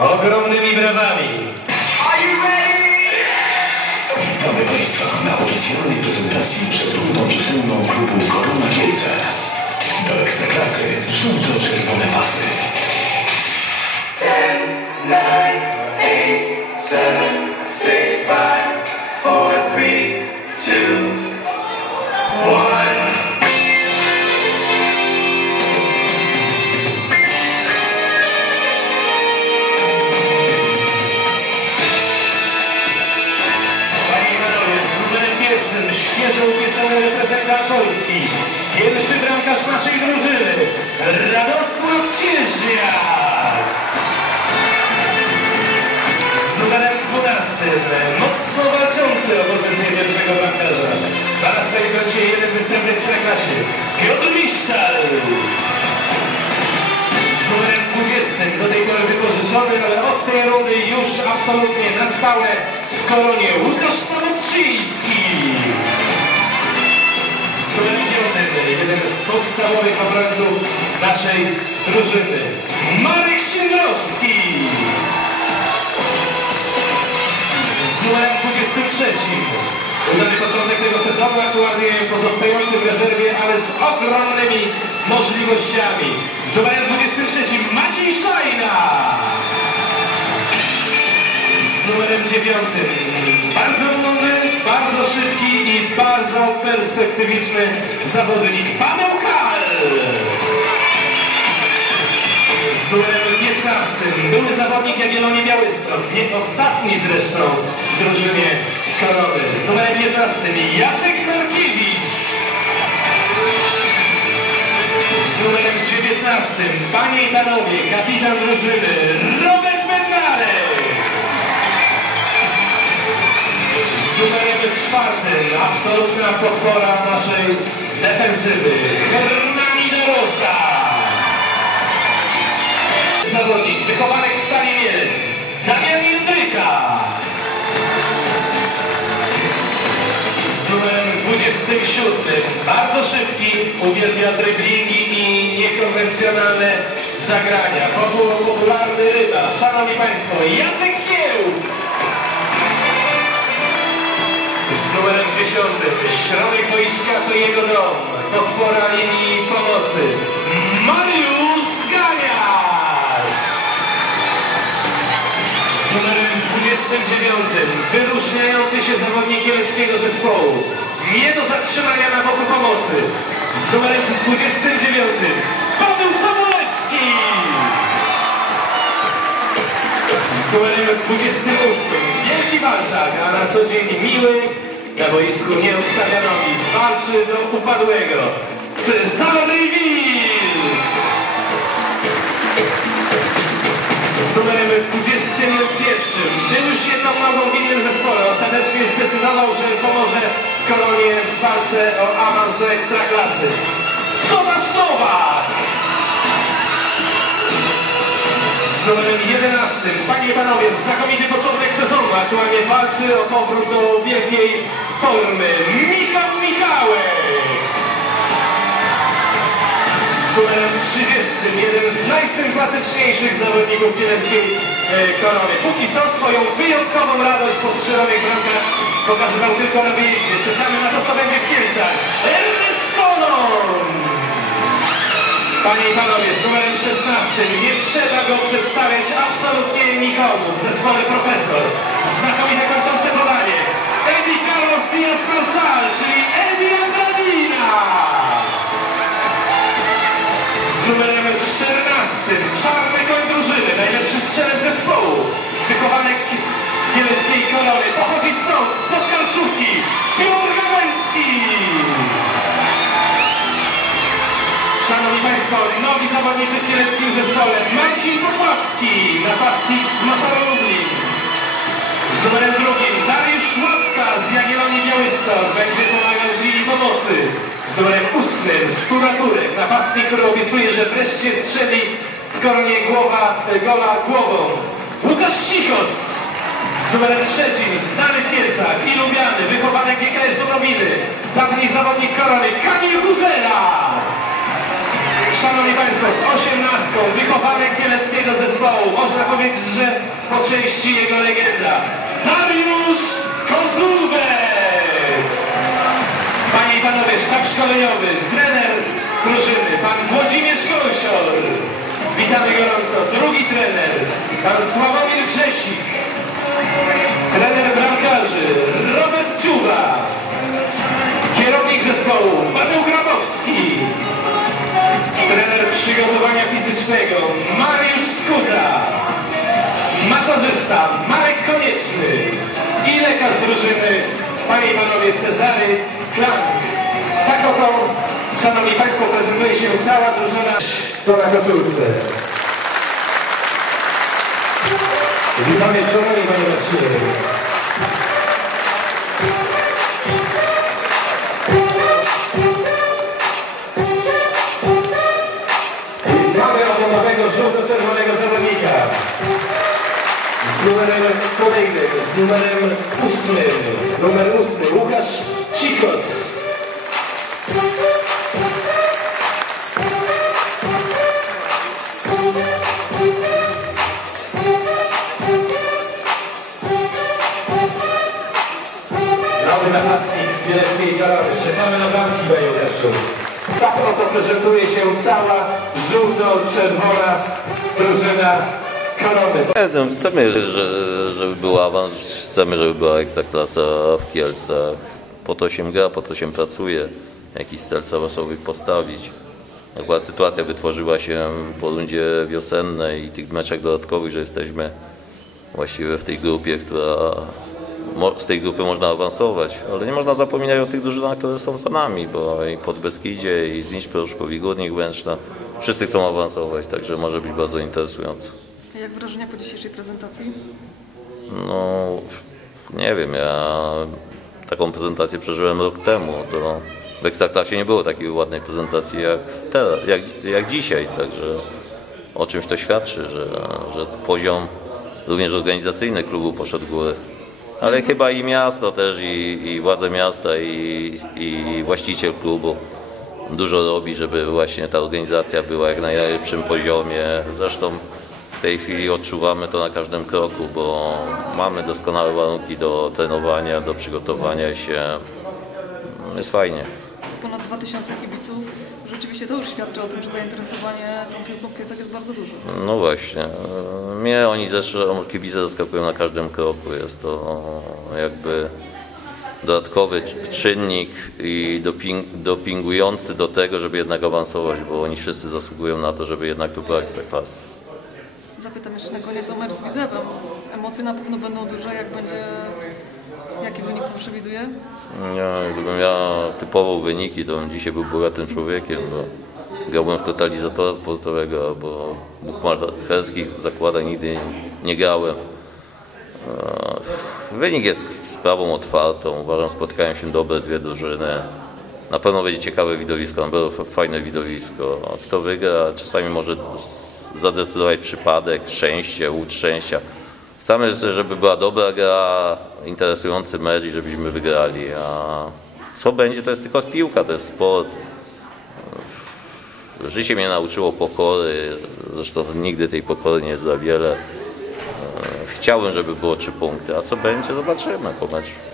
ogromnymi brawami. Witamy Państwa na oficjalnej prezentacji przed rundą piosenną klubu Korona Kielce. Do Ekstraklasy żółto-czerwone pasy. Reprezentant Polski. Pierwszy bramkarz naszej drużyny, Radosław Cieżia. Z numerem 12, mocno walczący o pozycję pierwszego bramkarza. Ma na koncie jeden występ w Ekstraklasie. Piotr Misztal. Z numerem 20, do tej pory wypożyczony, ale od tej rundy już absolutnie na stałe w koronie Łukasz jeden z podstawowych obrońców naszej drużyny, Marek Siedlowski. Z numerem 23, udany początek tego sezonu, aktualnie pozostający w rezerwie, ale z ogromnymi możliwościami. Z numerem 23 Maciej Szajna. Z numerem 9 bardzo bardzo perspektywiczny zawodnik Paweł Kal. Z numerem 15 były zawodnik Jagiellonii Białystok, nie ostatni zresztą w drużynie Korony. Z numerem 15 Jacek Korkiewicz. Z numerem 19 panie i panowie, kapitan drużyny Robert absolutna podpora naszej defensywy Hernani de. Zawodnik, wychowanek z Stali Mielec, Damian Jędryka. Z numerem 27, bardzo szybki, uwielbia dryblingi i niekonwencjonalne zagrania. Popu- Popularny ryba, szanowni państwo, Jacek Kieł. Numerem 10, środek boiska to jego dom, podpora linii pomocy, Mariusz Zganiarz. Z numerem 29, wyróżniający się zawodnik kieleckiego zespołu, nie do zatrzymania na boku pomocy. Z numerem 29, Paweł Sobolewski. Z numerem 28, wielki walczak, a na co dzień miły, na boisku nie ustawia nogi, walczy do upadłego. Cezary Wil. Z numerem 21 był już jedną nogą w innym zespole. Ostatecznie zdecydował, że pomoże Koronie w walce o awans do Ekstraklasy. Tomasz Nowak! Z numerem 11, panie i panowie, znakomity początek sezonu. Aktualnie walczy o powrót do wielkiej formy. Michał Michałek! Z numerem 30, jeden z najsympatyczniejszych zawodników kieleckiej e, korony. Póki co swoją wyjątkową radość po strzelonych bramkach pokazywał tylko na wyjeździe. Czekamy na to, co będzie w Kielcach. Ernest! Panie i panowie, z numerem 16 nie trzeba go przedstawiać absolutnie nikomu w zespole profesor. Znakomite kończące podanie. Czyli Andradina. Z numerem 14 czarny koń drużyny, najlepszy strzelec zespołu. Wychowanek kieleckiej kolony. Pochodzi stąd, z Podkarczówki. Piotr. Szanowni Państwo, nowi zawodnicy w kieleckim zespole. Marcin Popławski, napastnik z Motoru Lublin. Z numerem drugim Dariusz z Jagiellonii Białystok będzie pomagał w linii pomocy. Numerem ósmym z Turaturek, napastnik, który obiecuje, że wreszcie strzeli w koronie głowa, gola głową. Łukasz Sikos z numerem trzecim, znany w Kielcach i lubiany, wychowanek GKS-u Nowiny, dawniej zawodnik korony Kamil Guzera. Szanowni Państwo, z osiemnastką, wychowanek kieleckiego zespołu, można powiedzieć, że po części jego legenda, Dariusz Panie i Panowie, sztab szkoleniowy, trener drużyny, Pan Włodzimierz Kolsior. Witamy gorąco. Drugi trener, Pan Sławomir Krzesik. Trener Cezary Klank. Tak oto, szanowni państwo, prezentuje się cała drużyna to na koszulce. Witamy w koronie, panie Marcinie. Z numerem ósmym. Numer ósmy, Łukasz Cikos. Nowy napastnik Bieleckiej Korony. Czekamy na bramki, panie Łukaszu. Tak oto prezentuje się cała żółto-czerwona drużyna Korony. No, chcemy, że, żeby był awans, chcemy, żeby była ekstraklasa w Kielcach. Po to się gra, po to się pracuje. Jakiś cel sobie postawić. Akurat sytuacja wytworzyła się po rundzie wiosennej i tych meczach dodatkowych, że jesteśmy właściwie w tej grupie, która z tej grupy można awansować, ale nie można zapominać o tych drużynach, które są za nami, bo i Podbeskidzie, i Znicz Pruszków, i Górnik Łęczna, wszyscy chcą awansować, także może być bardzo interesująco. Jak wrażenia po dzisiejszej prezentacji? No, nie wiem, ja taką prezentację przeżyłem rok temu. To w Ekstraklasie nie było takiej ładnej prezentacji jak, teraz, jak, jak dzisiaj, także o czymś to świadczy, że, że poziom również organizacyjny klubu poszedł w górę. Ale chyba i miasto też, i, i władze miasta, i, i właściciel klubu dużo robi, żeby właśnie ta organizacja była jak na najlepszym poziomie. Zresztą w tej chwili odczuwamy to na każdym kroku, bo mamy doskonałe warunki do trenowania, do przygotowania się. Jest fajnie. Ponad 2000 kibiców. Rzeczywiście to już świadczy o tym, że zainteresowanie tą piłką w Kielcach jest bardzo duże. No właśnie. Mnie oni zresztą kibice zaskakują na każdym kroku. Jest to jakby dodatkowy czynnik i doping, dopingujący do tego, żeby jednak awansować, bo oni wszyscy zasługują na to, żeby jednak tu była ekstraklasy. Zapytam jeszcze na koniec o mecz z Widzewem. Emocje na pewno będą duże, jak będzie... Jaki wynik pan przewiduje? Ja, gdybym miał typowo wyniki, to dzisiaj był bogatym człowiekiem, bo grałbym w totalizatora sportowego, bo bukmacherskich zakładań nigdy nie grałem. E, Wynik jest sprawą otwartą. Uważam, spotkają się dobre dwie drużyny. Na pewno będzie ciekawe widowisko, na pewno fajne widowisko. Kto wygra, czasami może zadecydować przypadek, szczęście, łód szczęścia. Chcemy, żeby była dobra gra, interesujący mecz i żebyśmy wygrali. A co będzie, to jest tylko piłka, to jest sport. Życie mnie nauczyło pokory, zresztą nigdy tej pokory nie jest za wiele. Chciałbym, żeby było trzy punkty, a co będzie, zobaczymy po meczu.